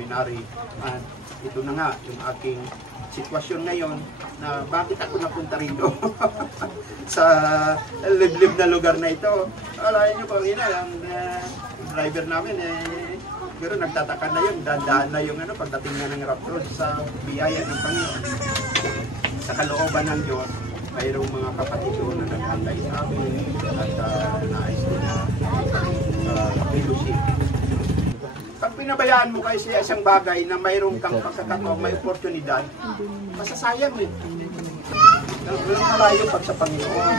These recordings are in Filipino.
seminary. At ito na nga yung aking sitwasyon ngayon na bakit ako napunta rito sa liblib na lugar na ito. Alain nyo po, ang driver namin pero nagtataka na yun, dadaan na yung pagdating na ng raptor sa biyaya ng Panginoon. Sa kalooban ng Diyos, mayroong mga kapatid doon na nag-antay sa amin at nais na fellowship. Pag pinabayaan mo kayo sa isang bagay na mayroong kang pagkakataon, may oportunidad, masasayang eh. Walang malayo pag sa Panginoon.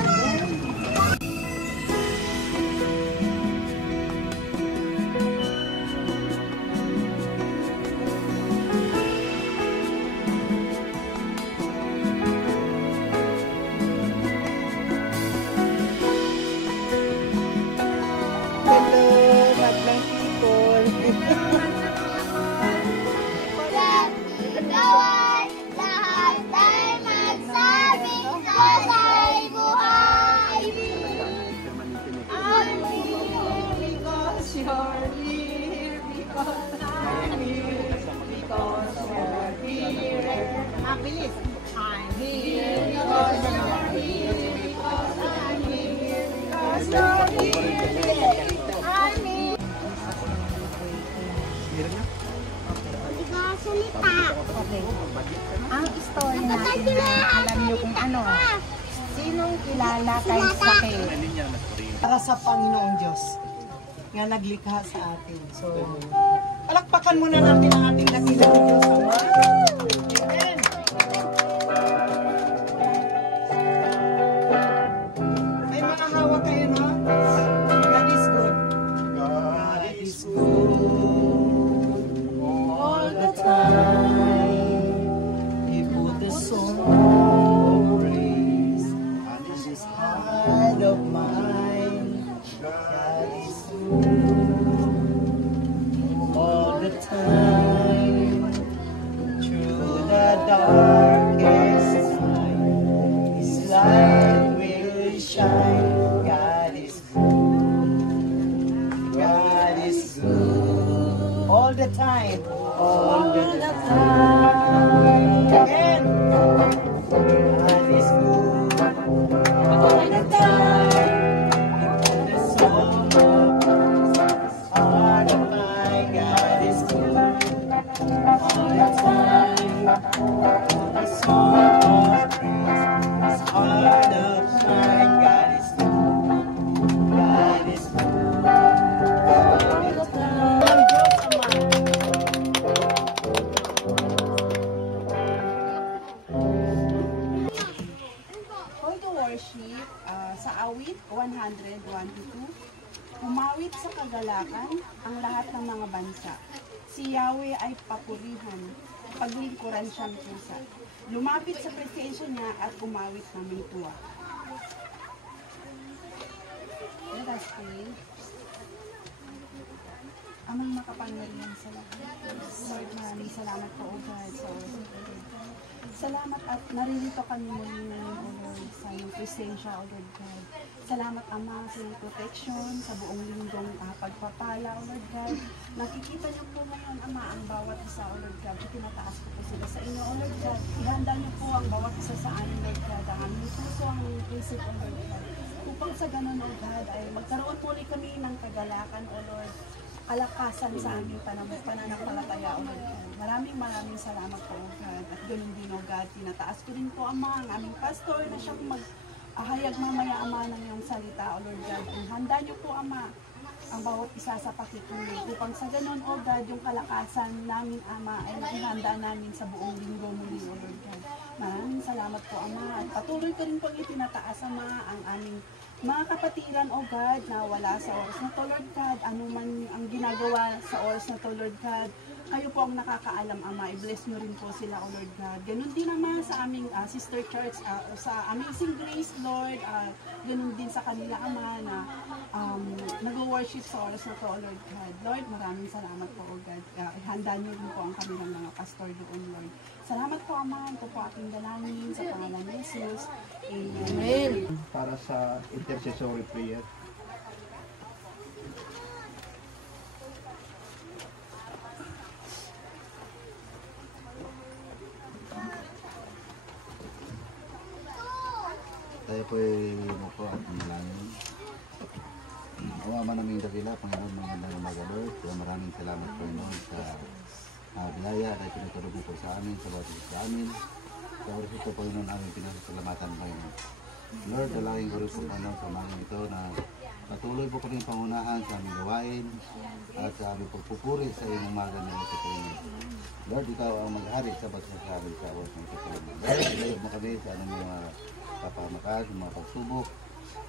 Ang story natin na alam niyo kung ano, sinong kilala kay Sakil para sa Panginoong Diyos nga naglikha sa atin. So, palakpakan muna natin ang ating dakilang Diyos. Amen. May mga hawak kayo, no? God is good. God is good. All the time. He put the song of praise on this heart of mine. God is all the time, through the darkest night, His light will shine. God is good, God is good, all the time, all the time. Again, God is good, all the time. Sa awit 100:1-2, umawit sa kagalakan ang lahat ng mga bansa. Si Yahweh ay papurihan, paglingkuran siyang pusa. Lumapit sa presensya niya at umawit ng may tuwa. Let us pray. Amang makapangyarihan sa lahat. Lord, maraming salamat po, O God, sa oras ng Lord. Salamat at naririto kami muli ngayon, O Lord, sa iyong presensya, O Lord God. Salamat, Ama, sa iyong protection, sa buong linggong pagpapala, O Lord God. Nakikita niyo po ngayon, Ama, ang bawat isa, O Lord God. Tinataas ko po sila sa inyo, O Lord God. Ihanda niyo po ang bawat isa sa amin, Lord God. Ang aming puso, ang aming isip, O Lord God. Upang sa ganun, O God, ay magkaroon muli kami ng kagalakan, O Lord, kalakasan sa aming pananampalataya, O Lord God. Maraming salamat po, O God. At ganun din, O God, tinataas ko din po, Ama, ang aming pastor na siyang maghahayag mamaya, Ama, ng iyong salita, O Lord God. Ang handa niyo po, Ama, ang bawat isa sa pakikinig. Upang sa ganun, O God, yung kalakasan namin, Ama, ay maihanda namin sa buong linggo muli, O Lord God. Maraming salamat po, Ama. At patuloy ko rin po itinataas, Ama, ang aming mga kapatiran, O God, na wala sa oras na to, Lord God, ano man ang ginagawa sa oras na to, Lord God, kayo po ang nakakaalam, Ama. I-bless nyo rin po sila, O Lord God. Ganun din naman sa aming sister church, sa Amazing Grace, Lord. Ganun din sa kanila, Ama, na nag-worship sa oras na to, O Lord God. Lord, maraming salamat po, O God. Handa nyo rin po ang kanilang mga pastor doon, Lord. Salamat po, Ama. Ito po aking dalangin sa pangalan ni Jesus. Amen. Para sa intercessory prayer. tayo po po at manalangin. Awa man namin dakila, Panginoon, magandang umaga Lord. Kaya maraming salamat Panginoon sa biyaya na pinatulog po sa amin, sa bawat sa amin. Sa oras ito Panginoon, aming pinasasalamatan Panginoon. Lord, dalangin ko rin po Panginoon sa umaga ito na patuloy po kami pangunahan sa aming gawain at sa aming pagpupuri sa iyong umaga na ito Panginoon. Lord, ikaw ang mag-hari sa bawat sa amin sa oras ng ito Panginoon. Lord, ilayo mo kami sa anong mga kapamakan, mga pagsubok.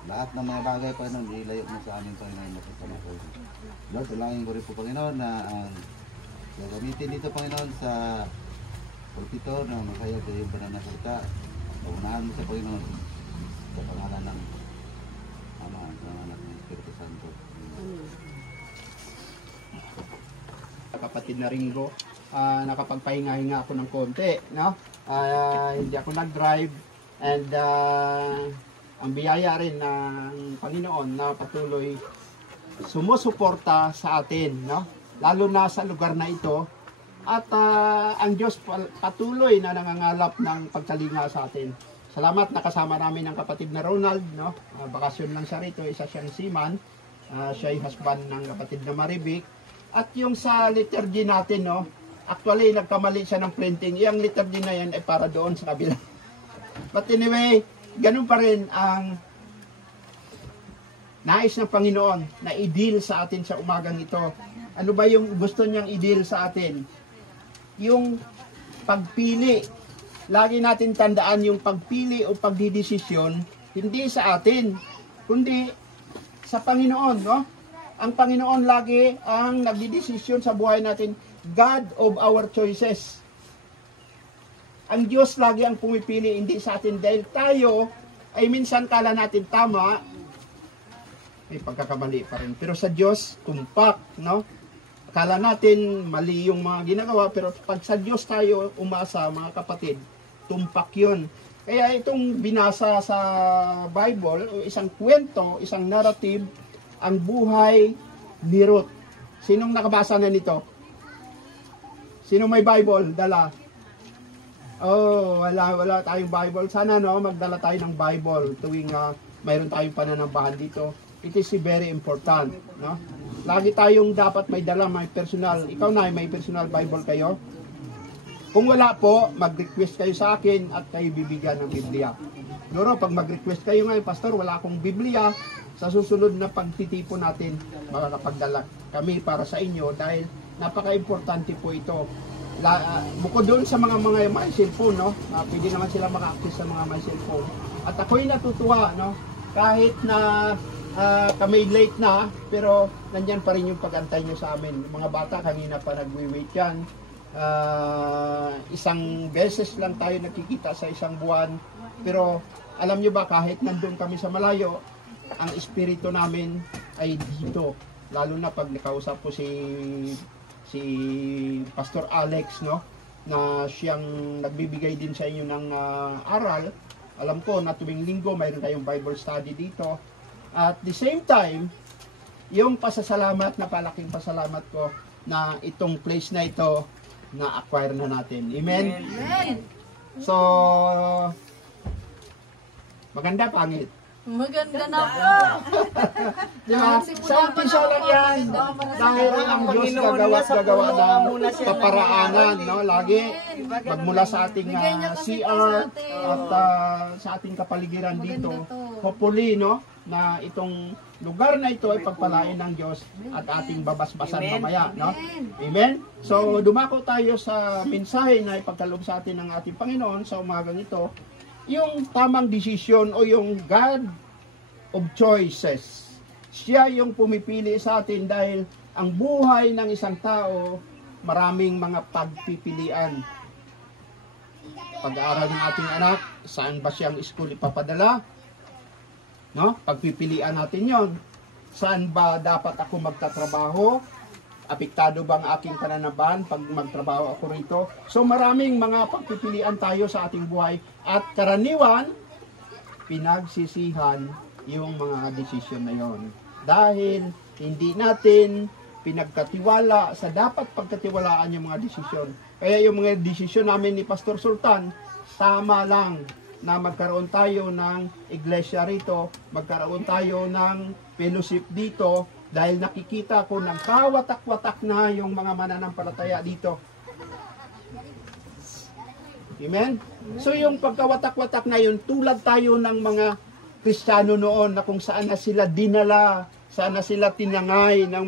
Lahat ng mga bagay Panginoon, ilayo mo sa amin Panginoon na po. Lord, dalangin ko rin po Panginoon na ang gagamitin dito Panginoon sa pulpito na masaya sa iyong pananasalita. Paunahan mo sa Panginoon sa pangalan ng Ama at ng Anak ng Espiritu Santo. Kapatid na Ringo, nakapagpahinga-hinga ako ng konti, no? Hindi ako nag-drive and ang biyaya rin ng Panginoon na patuloy sumusuporta sa atin, no? Lalo na sa lugar na ito at ang Diyos patuloy na nangangalap ng pagkalinga sa atin. Salamat, nakasama namin ang kapatid na Ronald, no? Bakasyon lang siya rito, isa siyang seaman. Siya ay husband ng kapatid na Maribik. At yung sa liturgy natin, no? Actually, nagkamali siya ng printing. Yung liturgy na yan ay para doon sa kabila. But anyway, ganun pa rin ang nais ng Panginoon na i-deal sa atin sa umagang ito. Ano ba yung gusto niyang i-deal sa atin? Yung pagpili. Lagi natin tandaan yung pagpili o pagdidesisyon, hindi sa atin, kundi sa Panginoon, no? Ang Panginoon lagi ang nagdidesisyon sa buhay natin, God of our choices. Ang Diyos lagi ang pumipili, hindi sa atin, dahil tayo ay minsan kala natin tama, may pagkakamali pa rin. Pero sa Diyos, tumpak, no? Akala natin mali yung mga ginagawa, pero pag sa Diyos tayo umasa, mga kapatid, tumpak yun. Kaya itong binasa sa Bible, isang kwento, isang narrative, ang buhay ni Ruth. Sinong nakabasa na nito? Sino may Bible? Dala? Oh, wala tayong Bible. Sana no, magdala tayo ng Bible tuwing mayroon tayong pananambahan dito. It is very important, no? Lagi tayong dapat may dala, may personal. Ikaw na, may personal Bible kayo? Kung wala po, mag-request kayo sa akin at kayo bibigyan ng Biblia. Siguro, pag mag-request kayo ngayon, Pastor, wala akong Biblia, sa susunod na pagtitipon natin, makakapagdala kami para sa inyo dahil napaka-importante po ito. Bukod doon sa mga may cellphone, no? Pwede naman sila maka-access sa mga may cellphone. At ako'y natutuwa, no? Kahit na kami late na, pero nandyan pa rin yung pag-antay nyo sa amin. Mga bata, kanina pa nagwi-wait yan. Isang beses lang tayo nakikita sa isang buwan. Pero alam nyo ba, kahit nandun kami sa malayo, ang espiritu namin ay dito. Lalo na pag nakausap ko si Pastor Alex, no? Na siyang nagbibigay din sa inyo ng aral. Alam ko na tuwing linggo mayroon tayong Bible study dito. At the same time, yung pasasalamat na palaking pasalamat ko na itong place na ito na-acquire na natin. Amen? Amen! So, maganda, pangit. Maganda na po. Diba? Sa umpisa lang yan. Dahil ang Diyos gagawa ng kaparaanan, no? Lagi, magmula sa ating CR at sa ating kapaligiran dito. Hopefully, no? Na itong lugar na ito ay pagpalain ng Diyos at ating babasbasan mamaya, no? Amen? So, dumako tayo sa mensahe na ipagkaloob sa atin ng ating Panginoon sa umagang ito, yung tamang desisyon o yung God of choices. Siya yung pumipili sa atin dahil ang buhay ng isang tao, maraming mga pagpipilian. Pag-aaral ng ating anak, saan ba siyang school ipapadala? No? Pagpipilian natin yon. Saan ba dapat ako magtatrabaho? Apektado bang aking pananaban pag magtrabaho ako rito? So maraming mga pagpipilian tayo sa ating buhay at karaniwan, pinagsisihan yung mga desisyon na yon. Dahil hindi natin pinagkatiwala sa dapat pagkatiwalaan yung mga desisyon. Kaya yung mga desisyon namin ni Pastor Sultan, tama lang. na magkaroon tayo ng iglesia rito, magkaroon tayo ng fellowship dito, dahil nakikita ko ng kawatak-watak na yung mga mananampalataya dito. Amen? So yung pagkawatak-watak na yun, tulad tayo ng mga Kristiyano noon na kung saan na sila dinala, saan na sila tinangay ng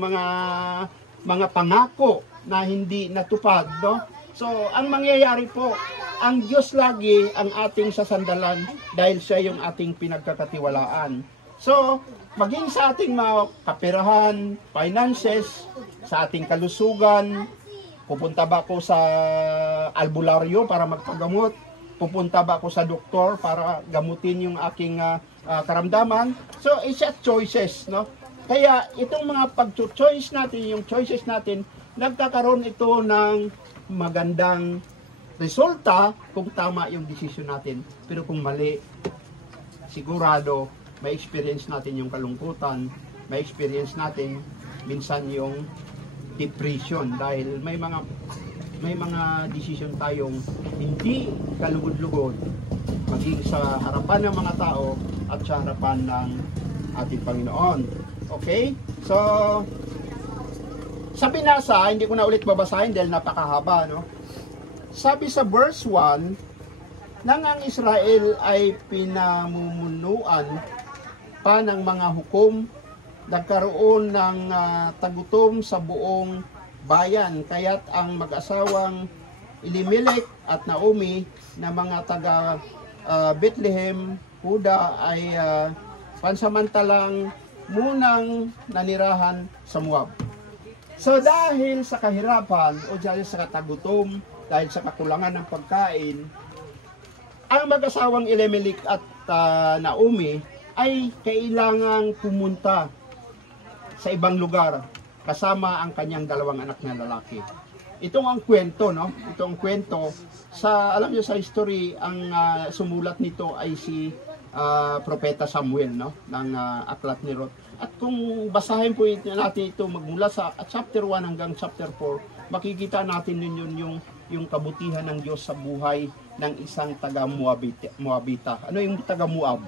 mga pangako na hindi natupad, no? So, ang mangyayari po, ang Diyos lagi ang ating sasandalan dahil siya yung ating pinagkakatiwalaan. So, maging sa ating mga kaperahan, finances, sa ating kalusugan, pupunta ba ako sa albularyo para magpagamot? Pupunta ba ako sa doktor para gamutin yung aking karamdaman? So, it's a choices, no? Kaya, itong mga pag-choice natin, yung choices natin, nagkakaroon ito ng magandang resulta kung tama yung decision natin. Pero kung mali, sigurado may experience natin yung kalungkutan, may experience natin minsan yung depression dahil may mga decision tayong hindi kalugod-lugod maging sa harapan ng mga tao at sa harapan ng ating Panginoon. Okay? So, sa binasa, hindi ko na ulit babasahin dahil napakahaba, no? Sabi sa verse 1, nang ang Israel ay pinamumunuan pa ng mga hukom, nagkaroon ng tagutom sa buong bayan, kaya't ang mag-asawang Elimelech at Naomi na mga taga Bethlehem, Huda ay pansamantalang munang nanirahan sa Moab. So dahil sa kahirapan o dahil sa katagutom, dahil sa kakulangan ng pagkain, ang mag-asawang Elimelech at Naomi ay kailangang pumunta sa ibang lugar kasama ang kanyang dalawang anak na lalaki. Itong ang kwento, no? Itong kwento sa, alam niyo sa history, ang sumulat nito ay si Propeta Samuel, no? Ng aklat ni Ruth. At kung basahin po natin ito magmula sa chapter 1 hanggang chapter 4, makikita natin yun yung kabutihan ng Diyos sa buhay ng isang taga-Moabita. Ano yung taga-Moab?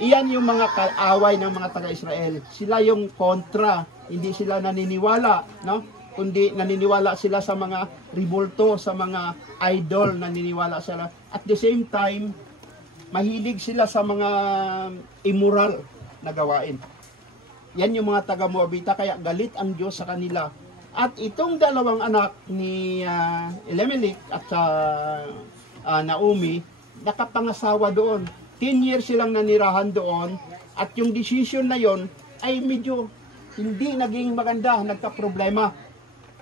Iyan yung mga kaaway ng mga taga-Israel. Sila yung kontra, hindi sila naniniwala, no? Kundi naniniwala sila sa mga ribulto, sa mga idol, naniniwala sila. At the same time, mahilig sila sa mga immoral na gawain. Yan yung mga taga-Moabita, kaya galit ang Diyos sa kanila. At itong dalawang anak ni Elimelech at Naomi, nakapangasawa doon. 10 years silang nanirahan doon, at yung decision na yon ay medyo hindi naging maganda, nagka-problema.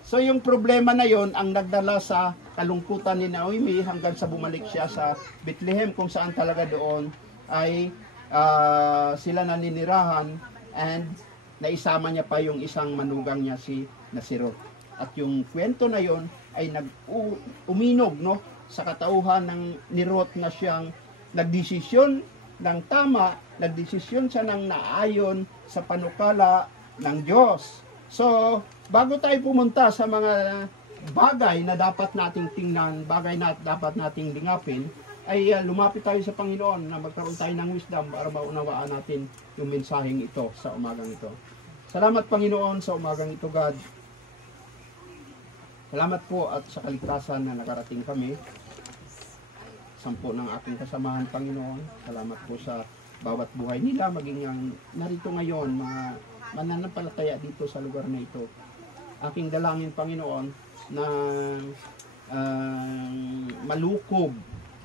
So yung problema na yon ang nagdala sa kalungkutan ni Naomi hanggang sa bumalik siya sa Bethlehem, kung saan talaga doon ay sila naninirahan, and naisama niya pa yung isang manugang niya si Ruth. At yung kwento na yon ay uminog, no, sa katauhan ni Ruth na siyang nagdesisyon ng tama, nagdesisyon siya ng naayon sa panukala ng Diyos. So, bago tayo pumunta sa mga bagay na dapat nating tingnan, bagay na dapat nating lingapin, ay lumapit tayo sa Panginoon na magkaroon tayo ng wisdom para maunawaan natin yung mensaheng ito sa umagang ito. Salamat Panginoon sa umagang ito, God. Salamat po at sa kaligtasan na nakarating kami. 10 ng aking kasamahan, Panginoon. Salamat po sa bawat buhay nila, maging ang narito ngayon, mga mananampalataya dito sa lugar na ito. Aking dalangin, Panginoon, na malukob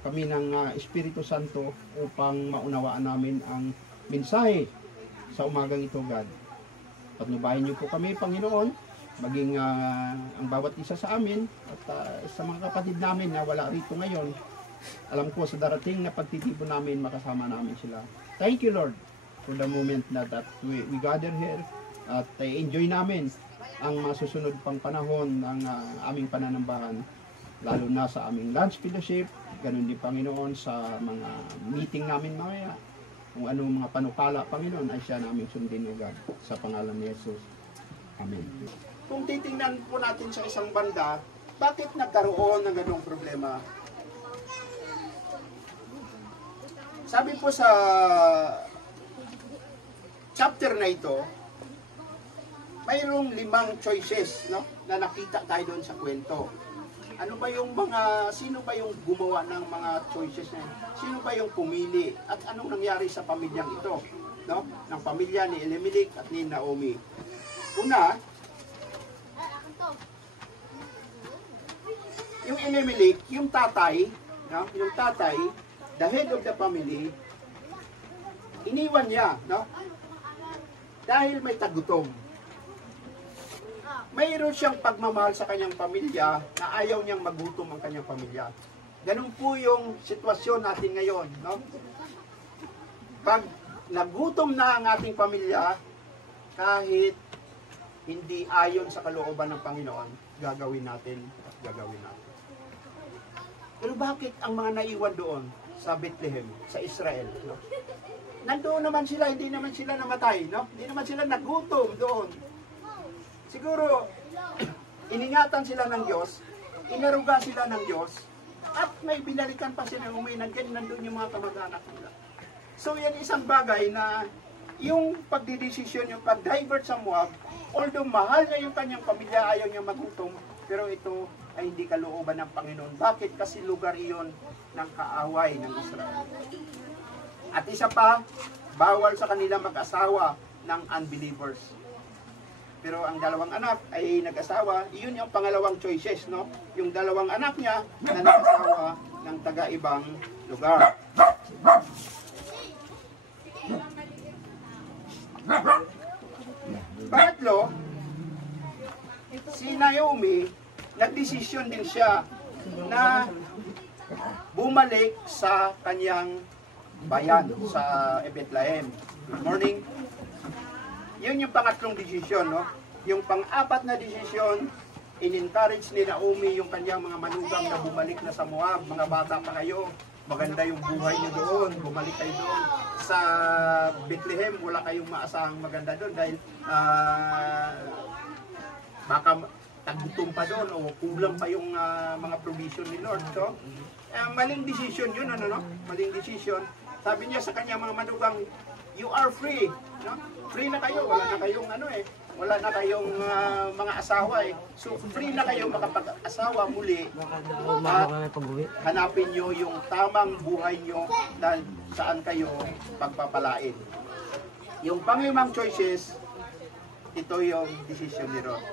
kami ng Espiritu Santo upang maunawaan namin ang mensahe sa umagang ito, God. Patnubayan niyo po kami, Panginoon, maging ang bawat isa sa amin at sa mga kapatid namin na wala rito ngayon. Alam ko sa darating na pagtitipon namin, makasama namin sila. Thank you, Lord, for the moment that we gather here at enjoy namin ang masusunod pang panahon ng aming pananambahan, lalo na sa aming lunch fellowship. Ganun din, Panginoon, sa mga meeting namin mamaya. Kung anong mga panukala, Panginoon, ay siya namin sundin, O God, sa pangalan ni Jesus. Amen. Kung titingnan po natin sa isang banda, bakit nagkaroon ng ganong problema? sabi po sa chapter na ito, mayroong 5 choices, no, na nakita tayo doon sa kwento. Ano ba yung sino ba yung gumawa ng mga choices na yun? Sino ba yung pumili? At anong nangyari sa pamilyang ito? No? Ng pamilya ni Elimelech at ni Naomi. Una, yung Elimelech, yung tatay, no? Yung tatay, the head of the family, iniwan niya, no? Dahil may tagutom. Mayroon siyang pagmamahal sa kanyang pamilya na ayaw niyang magutom ang kanyang pamilya. Ganun po yung sitwasyon natin ngayon, no? Pag nagutom na ang ating pamilya, kahit hindi ayon sa kalooban ng Panginoon, gagawin natin at gagawin natin. Pero bakit ang mga naiwan doon sa Bethlehem, sa Israel, no? Nandoon naman sila, hindi naman sila namatay, no? Hindi naman sila nagutom doon. Siguro, iningatan sila ng Diyos, inaruga sila ng Diyos, at may binalikan pa sila uminagyan, nandun yung mga kamag-anak nila. So yan isang bagay na yung pagdidesisyon, yung pag-divert sa Moab, although mahal niya yung kanyang pamilya, ayaw niya magutom, pero ito ay hindi kalooban ng Panginoon. Bakit? Kasi lugar iyon ng kaaway ng Israel. At isa pa, bawal sa kanila mag-asawa ng unbelievers. Pero ang dalawang anak ay nag-asawa, iyon yung pangalawang choices, no? Yung dalawang anak niya na nag-asawa ng taga-ibang lugar. Pangatlo, si Naomi, nagdesisyon din siya na bumalik sa kanyang bayan, sa Bethlehem. Good morning. Yun yung pangatlong desisyon, no? Yung pang-apat na desisyon, in-encourage ni Naomi yung kanyang mga manugang na bumalik na sa Moab. Mga bata pa kayo, maganda yung buhay niyo doon, bumalik kayo doon. Sa Bethlehem, wala kayong maasahang maganda doon dahil baka tagutom pa doon o kulang pa yung mga provision ni Lord. So, maling desisyon yun, ano, no? Maling desisyon. Sabi niya sa kanyang mga manugang, you are free, no? Free na kayo, wala na kayong wala na kayong mga asawa So free na kayo makapag-asawa muli. Hanapin nyo yung tamang buhay nyo na saan kayo pagpapalain. Yung panglimang choices, ito yung decision ni Ruth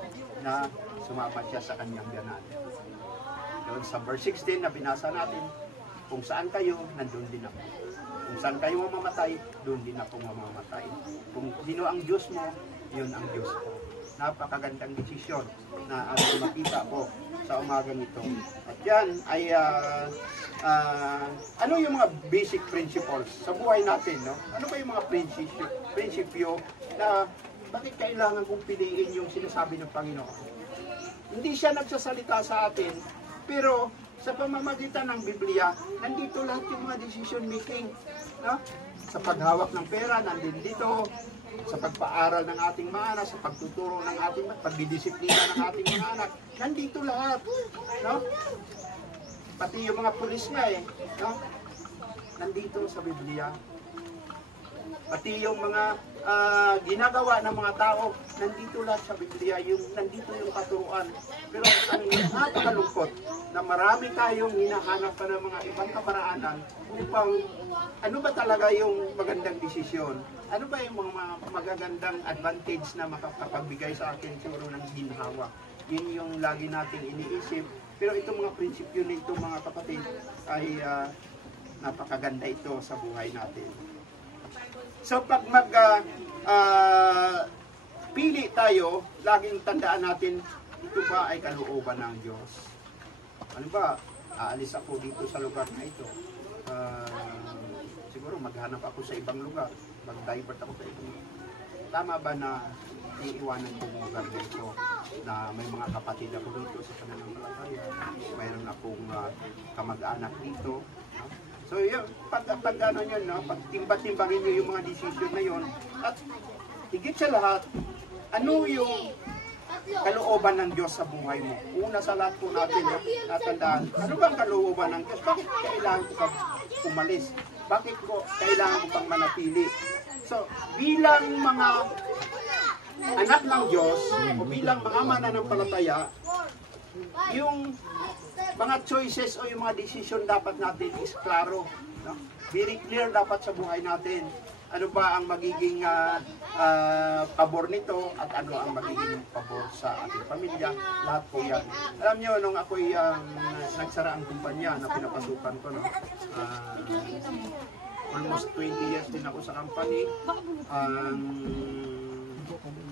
na sumama siya sa kanyang biyanan. Doon sa verse 16 na binasa natin, kung saan kayo, nandun din ako. Kung saan kayo mamamatay, doon din ako mamamatay. Kung sino ang Diyos mo, yun ang Diyos ko. Napakagandang desisyon na ating makita po sa umagang ito. At yan ay, ano yung mga basic principles sa buhay natin, no? Ano ba yung mga prinsipyo na bakit kailangan kong piliin yung sinasabi ng Panginoon? Hindi siya nagsasalita sa atin, pero sa pamamagitan ng Biblia, nandito lahat yung mga decision making. No? Sa paghawak ng pera, nandito dito. Sa pagpaaral ng ating mga anak, sa pagtuturo ng ating pagdidisiplina ng ating mga anak, nandito lahat. No? Pati yung mga pulis nga no? Nandito sa Biblia. Pati yung mga ginagawa ng mga tao, nandito lahat sa Biblia, nandito yung katuruan. Pero ang napakalungkot na marami tayong hinahanap pa ng mga ibang kaparaanan upang ano ba talaga yung magandang desisyon? Ano ba yung mga magagandang advantage na makapagbigay sa akin siguro ng ginhawa? Yun yung lagi nating iniisip. Pero itong mga prinsipyo nito mga kapatid ay napakaganda ito sa buhay natin. So pag pili tayo, laging tandaan natin, ito ba ay kalooban ng Diyos? Ano ba, aalis ako dito sa lugar na ito. Siguro maghanap ako sa ibang lugar, mag-divert ako sa ibang lugar. Tama ba na iiwanan ko yung lugar dito na may mga kapatid ako dito sa pananampalataya, mayroon akong kamag-anak dito, no? So yun, pag ano yun, no? Pag timba-timbangin nyo yung mga decision na yun, at higit sa lahat, ano yung kalooban ng Diyos sa buhay mo. Una sa lahat po natin, natandaan, ano bang kalooban ng Diyos? Bakit kailangan ko pang umalis? Bakit ko kailangan ko pang manatili? So, bilang mga anak ng Diyos, o bilang mga mananampalataya, yung mga choices o yung mga decision dapat natin is klaro. No? Very clear dapat sa buhay natin. Ano ba ang magiging pabor nito at ano ang magiging pabor sa ating pamilya. Lahat po yan. Alam nyo, nung ako'y nagsara ang kumpanya na pinapasukan ko, no? Almost 20 years din ako sa company.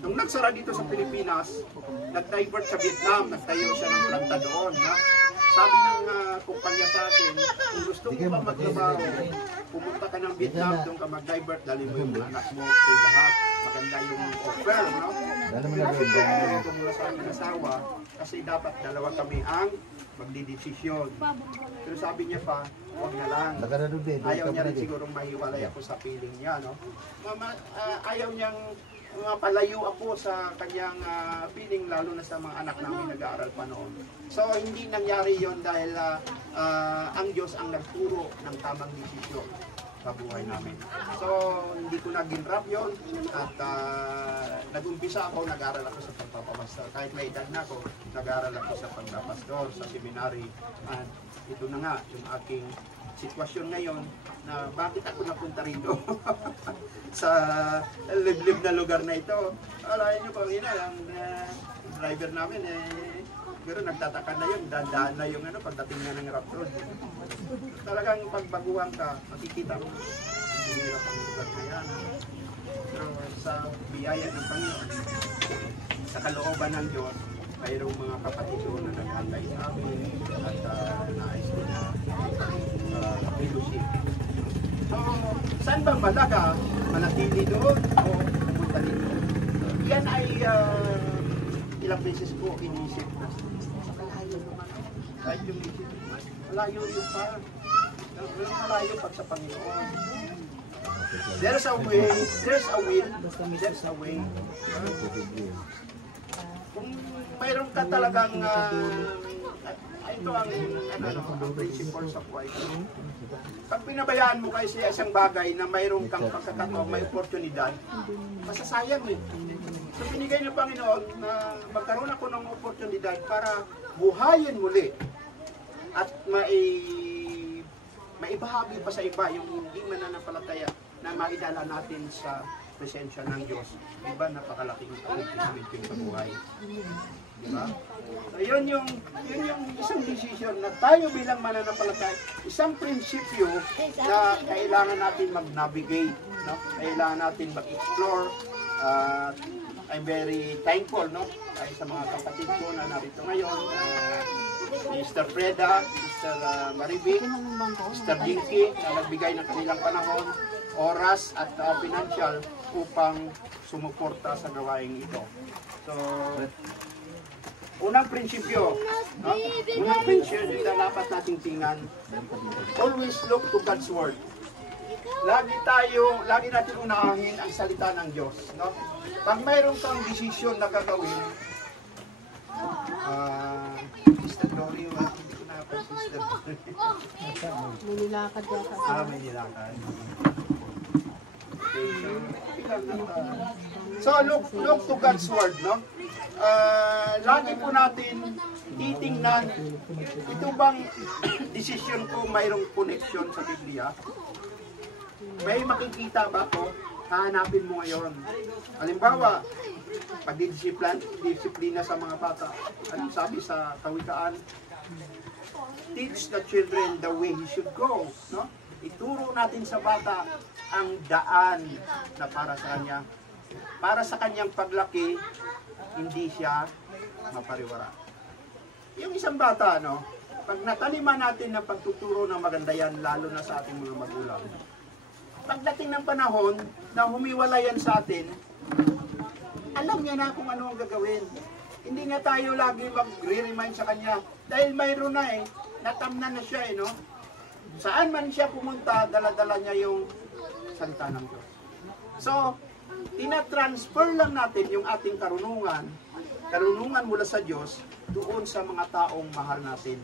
Nung nagsara dito sa Pilipinas, nag-divert sa Vietnam, nagtayo siya ng planta doon. Na? Sabi ng kumpanya sa akin, kung gusto mo pa magtrabaho, pumunta ka ng Vietnam, doon ka mag-divert, dali mo yung anak mo, kay lahat, maganda yung offer, no? Pinapit ko mula sa aming asawa, kasi dapat dalawa kami ang magdidesisyon. Pero sabi niya pa, huwag na lang. Ayaw niya rin sigurong mahiwalay ako sa feeling niya, no? Ayaw niyang palayo ako sa kanyang feeling, lalo na sa mga anak namin nag-aaral pa noon. So, hindi nangyari yon dahil ang Diyos ang nagturo ng tamang desisyon sa buhay namin. So, hindi ko nag-ginrap yun at nag-umpisa ako, nag-aaral ako sa pagpapapastor. Kahit may edad na ako, nag-aaral ako sa pagpapastor, sa seminary. At ito na nga, yung aking sitwasyon ngayon na bakit ako napunta rito sa liblib na lugar na ito. Alayin nyo, pangina, ang driver namin pero nagtataka na yun, dandaan na yung pagdating na ng rough road. Talagang pagbaguhan ka, makikita mo ang hirap ang lugar na yan. Pero sa biyaya ng Panginoon, sa kalooban ng Diyos, mayroong mga kapatid doon na nag-antay sa amin at nais ko na fellowship. So, saan bang malaga? Manatili doon o pumunta dito? Yan ay ilang beses ko inisip na sa kalayo naman. Kahit yung isip, malayo yun pa. Walang malayo pag sa Panginoon. There's a way, there's a will, there's a way. Kung mayroon ka talagang ito ang principle sa buhay. Pag pinabayaan mo kayo sa isang bagay na mayroon kang pagkakataon, may oportunidad, masasayang eh. So binigay ng Panginoon na magkaroon ako ng oportunidad para buhayin muli at maibahagi pa sa iba yung hindi mananampalataya na maidala natin sa presensya ng Diyos. Diba, napakalaking accomplishment sa buhay. Diba? So, yun yung isang decision na tayo bilang mananampalataya, isang prinsipyo na kailangan natin mag-navigate, no? Kailangan natin mag-explore. I'm very thankful, no? Dahil sa mga kapatid ko na narito ngayon, Mr. Freda, Mr. Marivic, Mr. Dinky, na nagbigay ng kanilang panahon, oras at financial upang sumuporta sa gawaing ito. So, unang prinsipyo, no? Unang prinsipyo na dapat nating tingnan, always look to God's Word. Lagi natin unahin ang salita ng Diyos, no? Pag mayroon kang desisyon na gagawin, Sister Glory, hindi ko na pa Sister Glory. May nilakad ka. May nilakad. So, look to God's Word, no? Lagi po natin titingnan, ito bang decision ko mayroong connection sa Biblia? May makikita ba ko? Hahanapin mo ngayon. Halimbawa, pagdidisiplina sa mga bata. Anong sabi sa Kawikaan? Teach the children the way he should go. No? Ituro natin sa bata ang daan na para sa kanya. Para sa kanyang paglaki, hindi siya mapariwara. Yung isang bata, no? Pag nataniman natin ng pagtuturo ng maganda yan, lalo na sa ating mga magulang, pagdating ng panahon na humiwalayan sa atin, alam niya na kung ano ang gagawin. Hindi nga tayo lagi mag-remind sa kanya dahil mayroon na natamnan na siya no? Saan man siya pumunta, dala-dala niya yung salita ng Diyos. So, tinatransfer lang natin yung ating karunungan karunungan mula sa Diyos doon sa mga taong mahal natin.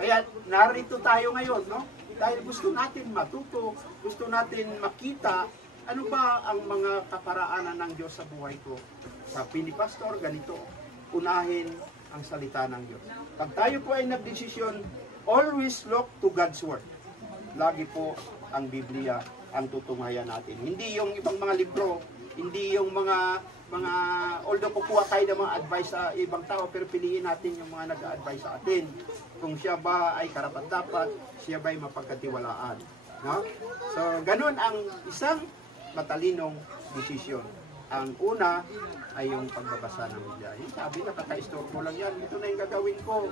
Kaya narito tayo ngayon, no? Dahil gusto natin matuto, gusto natin makita ano ba ang mga kaparaanan ng Diyos sa buhay ko. Sa pinipastor, ganito, unahin ang salita ng Diyos. Pag tayo po ay nagdesisyon, always look to God's Word. Lagi po ang Biblia ang tutunghayan natin. Hindi yung ibang mga libro, hindi yung mga although kukuha tayo ng mga advice sa ibang tao, pero piliin natin yung mga nag-a-advise sa atin. Kung siya ba ay karapat-dapat, siya ba ay mapagkatiwalaan. No? So, ganun ang isang matalinong desisyon. Ang una ay yung pagbabasa ng Biblia. Yung sabi na, kaka-store ko lang yan. Ito na yung gagawin ko.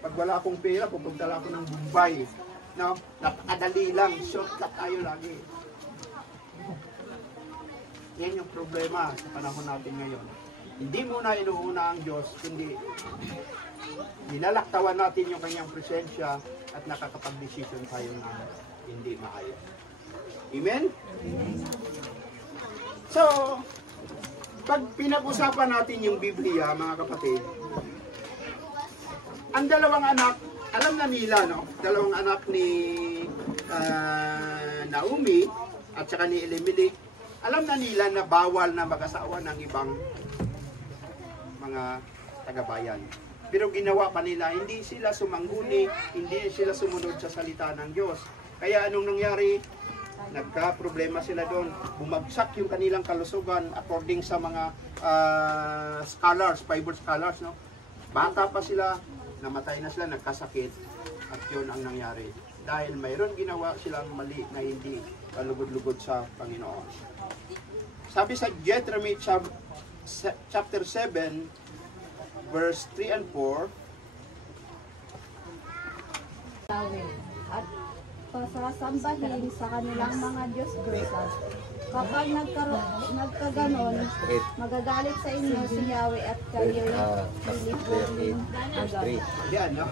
Pag wala akong pera, pupunta ako ng Bombay. No? Napakadali lang. Shortcut tayo lagi. Yan yung problema sa panahon natin ngayon. Hindi muna inuuna ang Diyos, kundi nilalaktawan natin yung kanyang presensya at nakakapag-desisyon tayo na hindi maayos. Amen? So, pag pinag-usapan natin yung Biblia, mga kapatid, ang dalawang anak, alam na nila, no? Dalawang anak ni Naomi at saka ni Elimelech, alam na nila na bawal na mag-asawa ng ibang mga taga-bayan. Pero ginawa pa nila, hindi sila sumangguni, hindi sila sumunod sa salita ng Diyos. Kaya anong nangyari? Nagka-problema sila doon. Bumagsak yung kanilang kalusugan according sa mga scholars, Bible scholars. No? Bata pa sila, namatay na sila, nagkasakit. At yun ang nangyari. Dahil mayroon ginawa silang mali na hindi kalugod-lugod sa Panginoon. Sabi sa Deuteronomy chapter 7, verse 3 and 4, at pasasambahin sa kanilang mga Diyos-Diyosan. Kapag nagkaganon, magagalit sa inyo si Yahweh at kayo'y lilipunin agad. yan, no?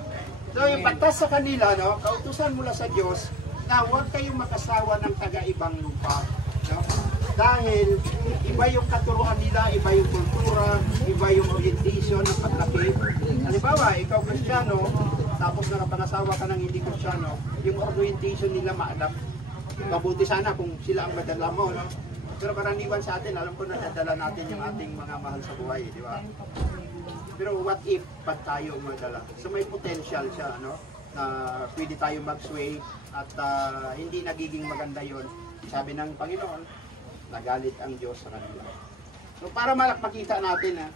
So, yung batas sa kanila, no? Kautusan mula sa Diyos na huwag kayong makasawa ng taga-ibang lupa. No? Dahil iba yung katuruan nila, iba yung kultura, iba yung orientation ng paglaki. Halimbawa, ikaw Kristiyano, tapos nakapangasawa ka ng hindi Kristiyano, yung orientation nila ma-adapt. Mabuti sana kung sila ang madala mo, no? Pero karaniwan sa atin, alam ko na nadala natin yung ating mga mahal sa buhay, di ba? Pero what if pag tayo madala? So may potential siya, no? Na pwede tayo mag-sway at hindi nagiging maganda yon. Sabi ng Panginoon, nagalit ang Diyos sa kanila. So para makita natin,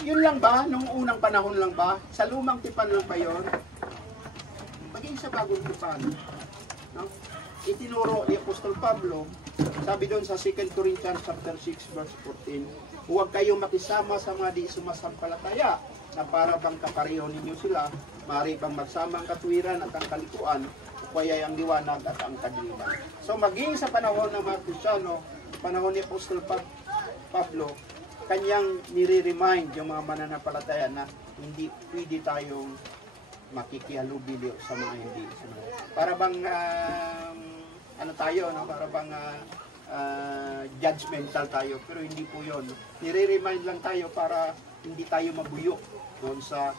yun lang ba? Nung unang panahon lang ba? Sa lumang tipan lang ba yun? Maging sa bagong tipan. No? Itinuro ni Apostol Pablo, sabi doon sa 2 Corinthians chapter 6 verse 14, huwag kayong makisama sa mga di sumasampalataya na para bang kapareho ninyo sila, maaari bang magsama ang katwiran at ang kalikuan, o kaya ang liwanag at ang kadiliman. So maging sa panahon ng mga Kristiyano, panahon ni Apostol Pablo, kanyang nire-remind yung mga mananampalataya na hindi pwede tayong makikihalubili sa mga hindi. Para bang ano tayo, no? Para bang judgmental tayo, pero hindi po yun. Nire-remind lang tayo para hindi tayo mabuyok doon sa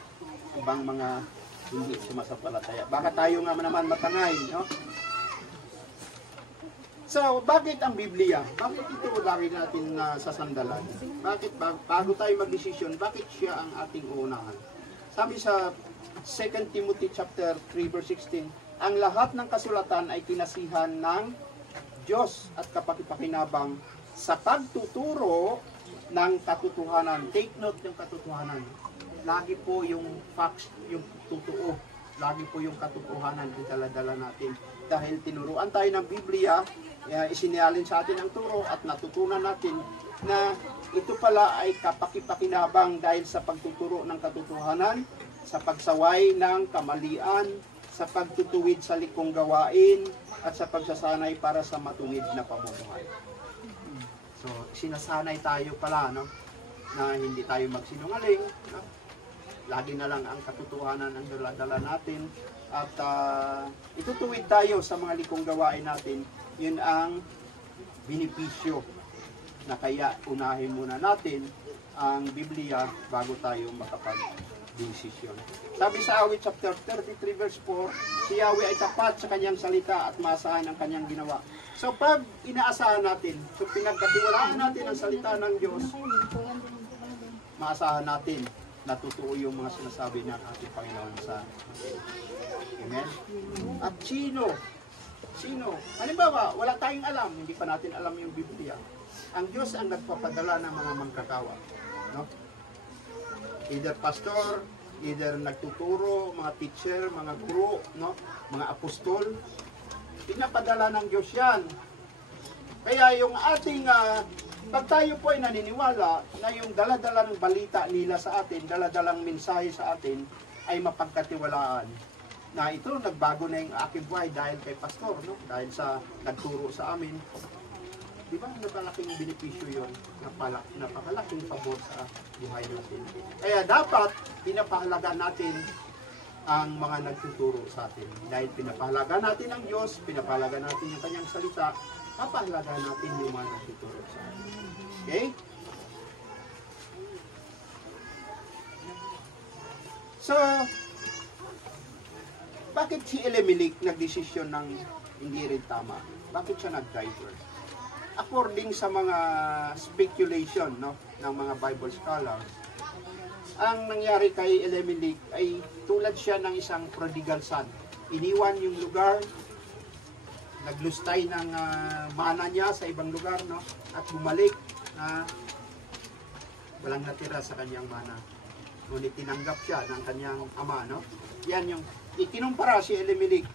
ibang mga hindi sumasampalataya. Baka tayo nga naman matangay, no? So, bakit ang Biblia? Bakit ito lagi natin sasandalan? Bakit bago tayo magdesisyon, bakit siya ang ating uunahan? Sabi sa 2 Timothy chapter 3 verse 16, ang lahat ng kasulatan ay kinasihan ng Diyos at kapakipakinabang sa pagtuturo ng katotohanan. Take note ng katotohanan. Lagi po yung facts, yung totoo. Lagi po yung katotohanan ang dala-dala natin. Dahil tinuruan tayo ng Biblia, isiniyalin sa atin ang turo at natutunan natin na ito pala ay kapakipakinabang dahil sa pagtuturo ng katotohanan, sa pagsaway ng kamalian, sa pagtutuwid sa likong gawain, at sa pagsasanay para sa matuwid na pamumuhay. So, sinasanay tayo pala, no? Na hindi tayo magsinungaling, no? Lagi na lang ang katotohanan ang dala-dala natin, at itutuwid tayo sa mga likong gawain natin. Yun ang benepisyo na kaya unahin muna natin ang Biblia bago tayo makapag-desisyon. Sabi sa Awit chapter 33 verse 4, si Yahweh ay tapat sa kanyang salita at maasahan ang kanyang ginawa. So pag inaasahan natin, so pinagkatiwalaan natin ang salita ng Diyos, maasahan natin na totoo yung mga sinasabi ng ating Panginoon sa Amen? At sino? Halimbawa, wala tayong alam, hindi pa natin alam yung Biblia. Ang Diyos ang nagpapadala ng mga manggagawa. No? Either pastor, either nagtuturo, mga teacher, mga guro, no? Mga apostol. Pinapadala ng Diyos yan. Kaya yung ating, pag tayo po ay naniniwala na yung daladalang balita nila sa atin, daladalang mensahe sa atin, ay mapagkatiwalaan. Na ito, nagbago na yung aking buhay dahil kay pastor, no? Dahil sa nagturo sa amin. Di ba, napalaking benepisyo yun, napakalaking pabor sa buhay natin. Kaya dapat, pinapahalaga natin ang mga nagtuturo sa atin. Dahil pinapahalaga natin ang Diyos, pinapahalaga natin yung kanyang salita, papahalaga natin yung mga nagtuturo sa atin. Okay? So, bakit si Elimelech nagdesisyon ng hindi rin tama? Bakit siya nag-driver? According sa mga speculation, no, ng mga Bible scholars, ang nangyari kay Elimelech ay tulad siya ng isang prodigal son. Iniwan yung lugar, naglustay ng mana niya sa ibang lugar, no, at bumalik na walang natira sa kanyang mana. Ngunit tinanggap siya ng kanyang ama, no? Yan yung ikinumpara si Elimelech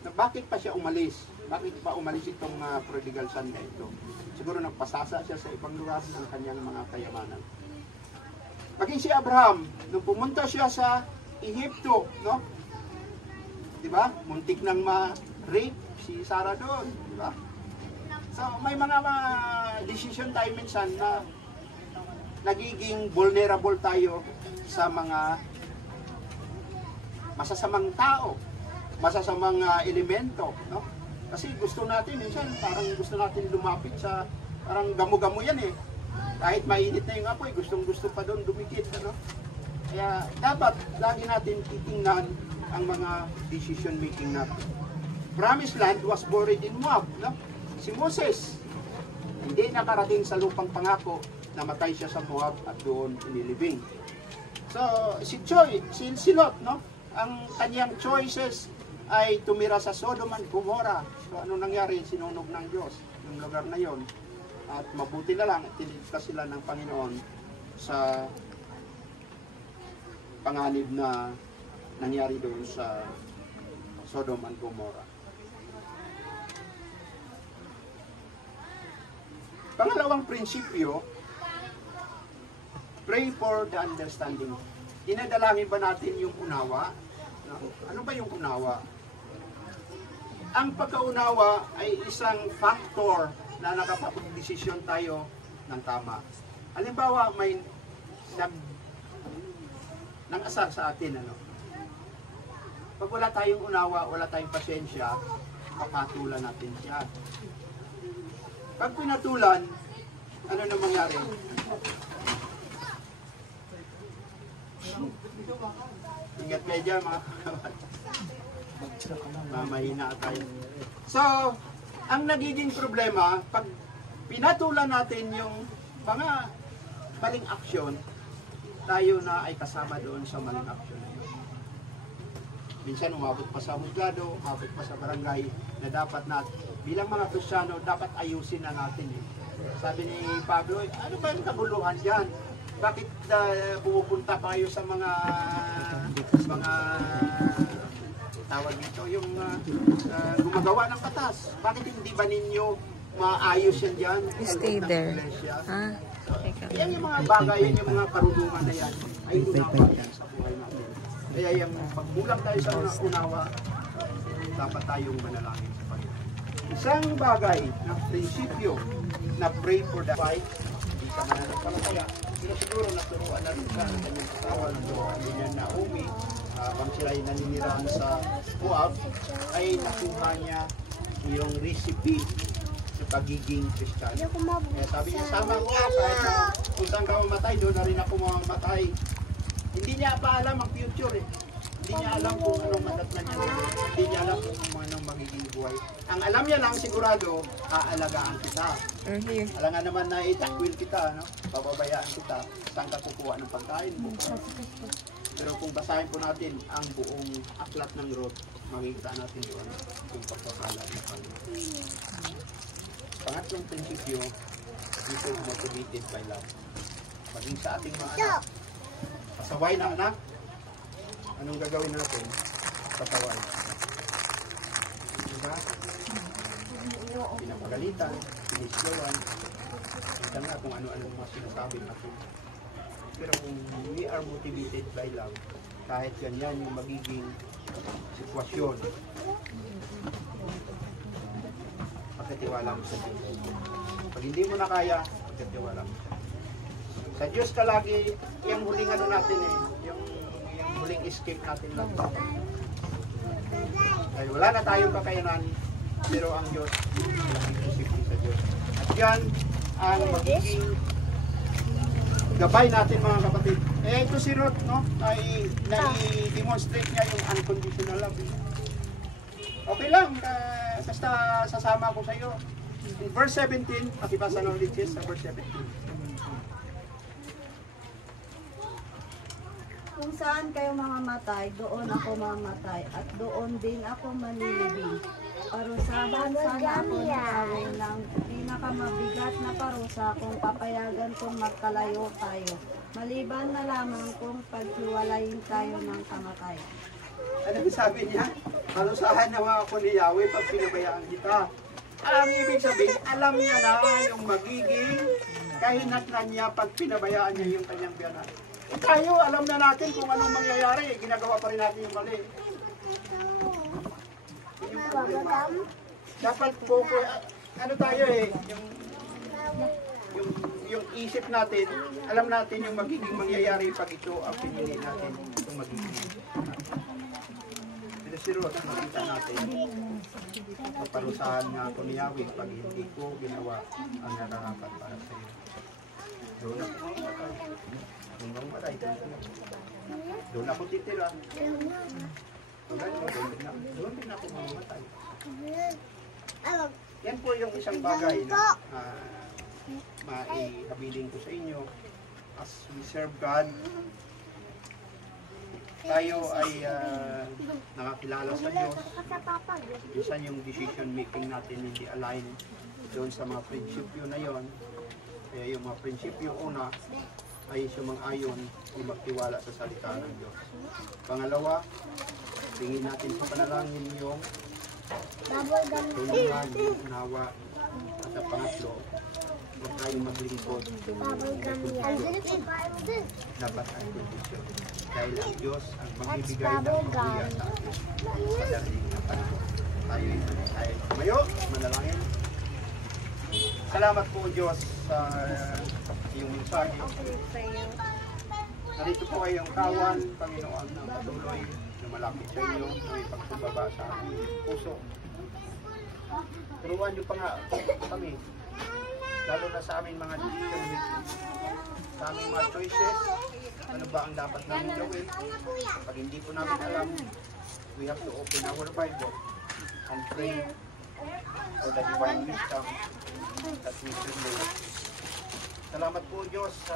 na bakit pa siya umalis? Bakit pa umalis itong prodigal son na ito? Siguro nagpasasa siya sa ibang lugar ng kanyang mga kayamanan. Maging si Abraham, nung pumunta siya sa Ehipto, no? Diba? Muntik nang ma-rape si Sarah doon. Diba? So, may mga decision tayo minsan na nagiging vulnerable tayo sa mga masasamang tao, masasamang elemento, no? Kasi gusto natin, minsan, parang gusto natin lumapit sa, parang gamo-gamo yan eh. Kahit mainit na yung apoy, gustong-gusto pa doon dumikit, ano? Kaya, dapat, lagi natin titingnan ang mga decision making natin. Promised land was buried in Moab, no? Si Moses, hindi nakarating sa lupang pangako, namatay siya sa Moab at doon inilibing. So, si Lot, no? Ang kanyang choices ay tumira sa Sodom and Gomorrah. So, ano nangyari? Sinunog ng Diyos yung lugar na yon. At mabuti na lang, tiniligtas sila ng Panginoon sa panganib na nangyari doon sa Sodom and Gomorrah. Pangalawang prinsipyo, pray for the understanding. Dinadalangin ba natin yung unawa? Ano ba yung unawa? Ang pagkaunawa ay isang factor na nakapag-desisyon tayo ng tama. Halimbawa, may nang-asar sa atin, ano? Pag wala tayong unawa, wala tayong pasensya, papatulan natin siya. Pag pinatulan, ano na mangyari? Ingat kayo dyan, mga kawat. Mamahina tayo. So, ang nagiging problema, pag pinatulan natin yung mga maling aksyon, tayo na ay kasama doon sa maling aksyon. Minsan umabot pa sa husgado, umabot pa sa barangay, na dapat bilang mga Kristiyano, dapat ayusin na natin. Sabi ni Pablo, ano ba yung kabuluhan dyan? Bakit pumupunta pa kayo sa mga tawag nito, yung gumagawa ng batas? Bakit hindi ba ninyo maayos yan dyan? Stay there. So, yan yung mga bagay, yan yung mga karunungan na yan, ay unawa yan sa buhay natin. Kaya yung pagbulang tayo sa unawa, dapat tayong manalangin sa Panginoon. Isang bagay na prinsipyo na pray for the fight, hindi ka mananampalataya. Pero siguro naturuan na rin siya ng kanyang asawa, naturuan din niya Naomi, habang sila ay naninirahan sa Moab, ay nakuha niya yung recipe sa pagiging Kristan. Kaya sabi niya, sama ko kahit na kung saan ka mamatay, doon na rin ako mamamatay. Hindi niya pa alam ang future eh. Hindi niya alam kung anong madatnan niya. Hindi niya alam kung anong magiging buhay. Ang alam niya lang sigurado, aalagaan kita. Alam nga naman na itakwil kita, no? Pababayaan kita. Saan ka kukuha ng pagkain mo? Pero kung basahin po natin ang buong aklat ng Ruth, makikita natin doon yung pagpapala ng Panginoon. Pangatlong prinsipyo, ito motivated by love. Maging sa ating mga anak. Pasaway na anak, anong gagawin natin? Pasaway. Diba? Pinapagalitan, pinisyawan. Kita nga kung ano-ano mga sinasabi natin. Pero kung we are motivated by love, kahit ganyan yung magiging sitwasyon, pagkatiwala mo sa Diyos. Pag hindi mo na kaya, pagkatiwala mo sa Diyos. Sa Diyos ka lagi, yung huling ano natin eh, yung huling escape natin lang. Dahil wala na tayong kakayanan, pero ang Diyos, laging posible sa Diyos. At yan ang magiging gabay natin mga kapatid. Eh ito si Ruth, no? Nai-demonstrate niya yung unconditional love. Okay lang, basta sasama ko sa iyo. In verse 17, pakibasa ng Liches sa verse 17. Kung saan kayo mamamatay, doon ako mamatay, at doon din ako manilibing. Parusahan sana ako ng away ng pinakamabigat na parusa kung papayagan kong magkalayo tayo. Maliban na lamang kung paghiwalayin tayo ng kamatayan. Ano sabi niya? Parusahan naman ako ni Yahweh pag pinabayaan kita. Ang ibig sabihin, alam niya na yung magiging kahinatnan niya pag pinabayaan niya yung kanyang biyanan. Tayo, alam na natin kung anong mangyayari. Ginagawa pa rin natin yung mali. Yung problema. Dapat po, ano tayo eh, yung isip natin, alam natin yung magiging mangyayari pag ito ang pinili natin. Yung magiging. Pero si Ruth, makita natin, paparusahan nga ako ni Yahweh pag hindi ko ginawa ang nararapat para sa iyo. Doon ako mamatay. Doon ako titira. Doon din ako mamamatay. Yan po yung isang bagay na maihabiling ko sa inyo. As we serve God, tayo ay nakakilala sa Diyos. Minsan yung decision making natin hindi align doon sa mga prinsipyo na yon. Kaya yung mga prinsipyo una ay sumang-ayon o magtiwala sa salita ng Diyos. Pangalawa, tingin natin sa panalangin yung tulungan, unawa. At sa pangatlo, huwag tayong maglingkod. Dapat ang kondisyon. Dahil ang Diyos ang magbibigay ng pagkuya sa atin sa darating na panahon. Tayo tumayo, manalangin. Salamat po Diyos sa iyong mensahe. Narito po ay ang kawan, Panginoon, na patuloy na malapit sa inyo, na may pagkumbaba sa aming puso. Turuan niyo pa nga kami, lalo na sa aming mga decision making, sa aming mga choices, ano ba ang dapat namin gawin. Pag hindi po namin alam, we have to open our Bible and pray for the divine wisdom that we should know. Salamat po Diyos sa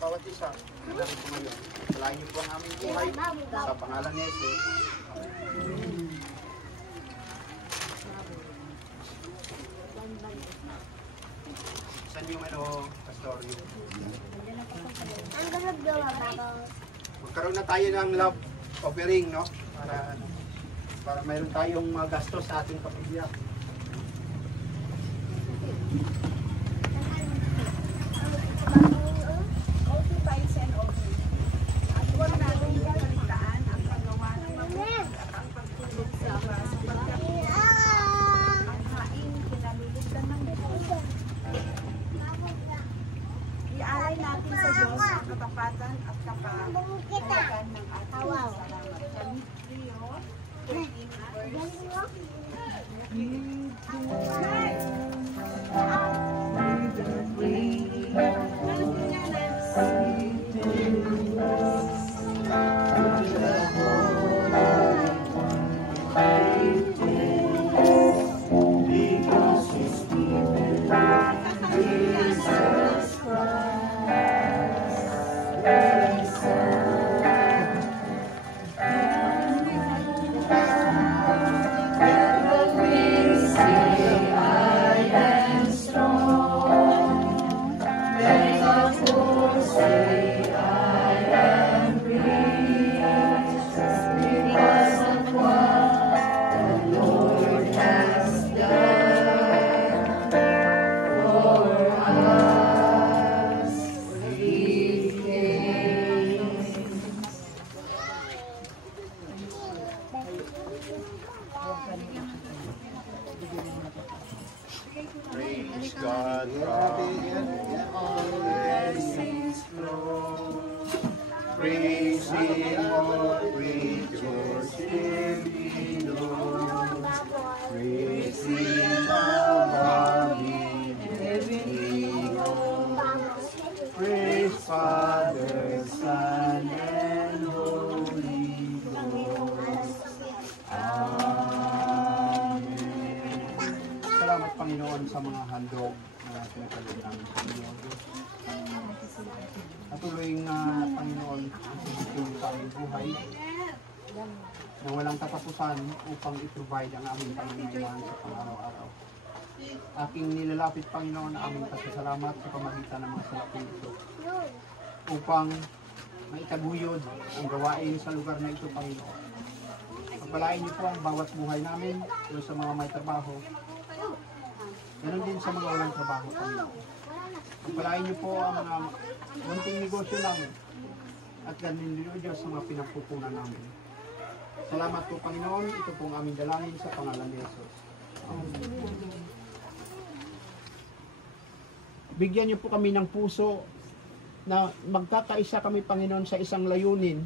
bawat isa na narito ngayon. Salain niyo po ang aming buhay sa pangalan ni Jesus. Saan yung pastor yung? Magkaroon na tayo ng love offering, no? Para mayroon tayong gastos sa ating pamilya. Ialay natin sa Diyos ang katapatan at kapahalagan ng ating salamat. Sa Matthew 13 verse Praise God from blessings flow. Praise Him, all creatures below. Praise Him above in heaven. Praise Father, Son, and Holy Ghost. Amen. Salamat Panginoon sa mga handog na pinagkalog namin sa inyo. Patuloy nga Panginoon ang aming buhay na walang katapusan upang i-provide ang aming pangangailangan sa pang-araw-araw. Aking nilalapit Panginoon ang aming pasasalamat sa pamagitan ng mga salapin ito upang maitaguyod ang gawain sa lugar na ito Panginoon. Pagpalain niyo po ang bawat buhay namin sa mga may trabaho. Ganon din sa mga walang trabaho Panginoon. Pagpalain niyo po ang mga munting negosyo namin at ganin din o Diyos sa mga pinagpupunan namin. Salamat po Panginoon, ito pong aming dalangin sa pangalan ni Jesus. Amen. Bigyan niyo po kami ng puso na magkakaisa kami Panginoon sa isang layunin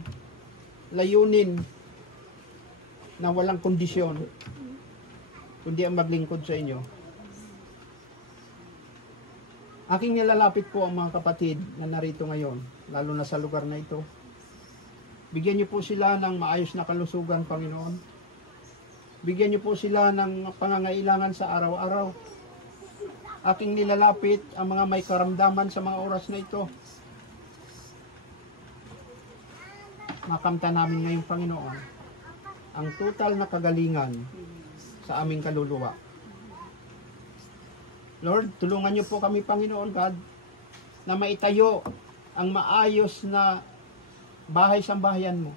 na walang kondisyon, kundi ang maglingkod sa inyo. Aking nilalapit po ang mga kapatid na narito ngayon, lalo na sa lugar na ito. Bigyan niyo po sila ng maayos na kalusugan, Panginoon. Bigyan niyo po sila ng pangangailangan sa araw-araw. Aking nilalapit ang mga may karamdaman sa mga oras na ito. Makamta namin ngayon, Panginoon, ang total na kagalingan sa aming kaluluwa. Lord, tulungan niyo po kami, Panginoon God, na maitayo ang maayos na bahay sa bahayan mo.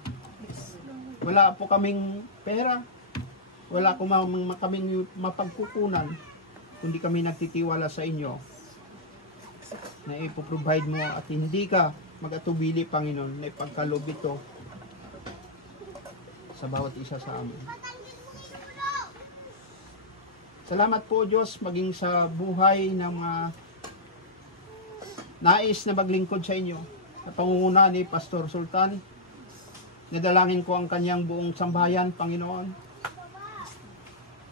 Wala po kaming pera, wala po kaming mapagkukunan, kundi kami nagtitiwala sa inyo na ipoprovide mo at hindi ka mag-atubili, Panginoon, na ipagkalob ito sa bawat isa sa amin. Salamat po Diyos maging sa buhay ng mga nais na maglingkod sa inyo. Sa pangunguna ni Pastor Sultan, nadalangin ko ang kanyang buong sambahayan, Panginoon.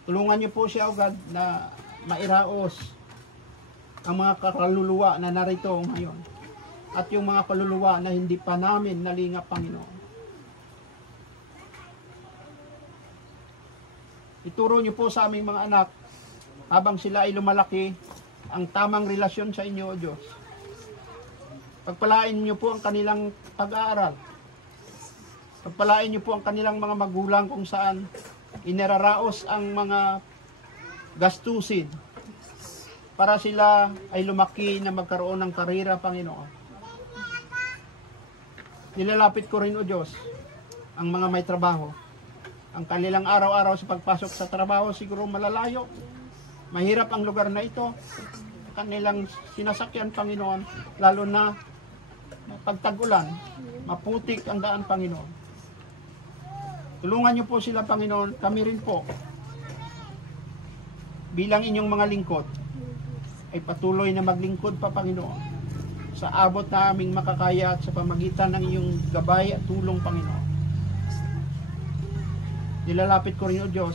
Tulungan niyo po siya, O God, na mairaos ang mga kaluluwa na narito ngayon at yung mga kaluluwa na hindi pa namin nalingap, Panginoon. Ituro niyo po sa aming mga anak habang sila ay lumalaki ang tamang relasyon sa inyo, O Diyos. Pagpalain niyo po ang kanilang pag-aaral. Pagpalain niyo po ang kanilang mga magulang kung saan inararaos ang mga gastusin para sila ay lumaki na magkaroon ng karera, Panginoon. Nilalapit ko rin, O Diyos, ang mga may trabaho. Ang kanilang araw-araw sa pagpasok sa trabaho siguro malalayo. Mahirap ang lugar na ito. Kanilang sinasakyan, Panginoon, lalo na pagtag-ulan, maputik ang daan, Panginoon. Tulungan niyo po sila, Panginoon, kami rin po. Bilang inyong mga lingkod, ay patuloy na maglingkod pa, Panginoon, sa abot na aming makakaya at sa pamagitan ng iyong gabay at tulong, Panginoon. Nilalapit ko rin, O Diyos,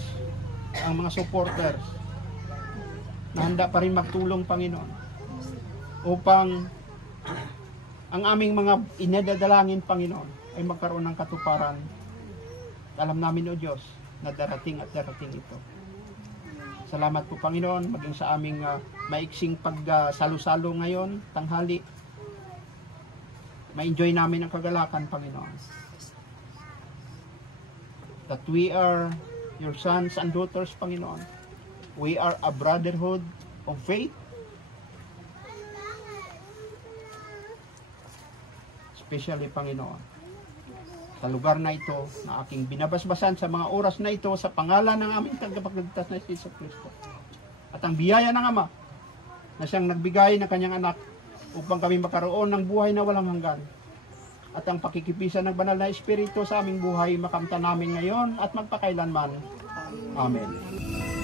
ang mga supporters na handa pa rin magtulong, Panginoon, upang ang aming mga inadadalangin, Panginoon, ay magkaroon ng katuparan. Alam namin, O Diyos, na darating at darating ito. Salamat po, Panginoon, maging sa aming maiksing pagsalo-salo ngayon, tanghali. Ma-enjoy namin ang kagalakan, Panginoon. That we are your sons and daughters, Panginoon. We are a brotherhood of faith. Especially, Panginoon, sa lugar na ito na aking binabasbasan sa mga oras na ito sa pangalan ng aming tagapagligtas na si Jesus Cristo. At ang biyaya ng Ama na siyang nagbigay ng kanyang anak upang kami makaroon ng buhay na walang hanggan. At ang pakikipisan ng banal na Espiritu sa aming buhay makamta namin ngayon at magpakailanman. Amen.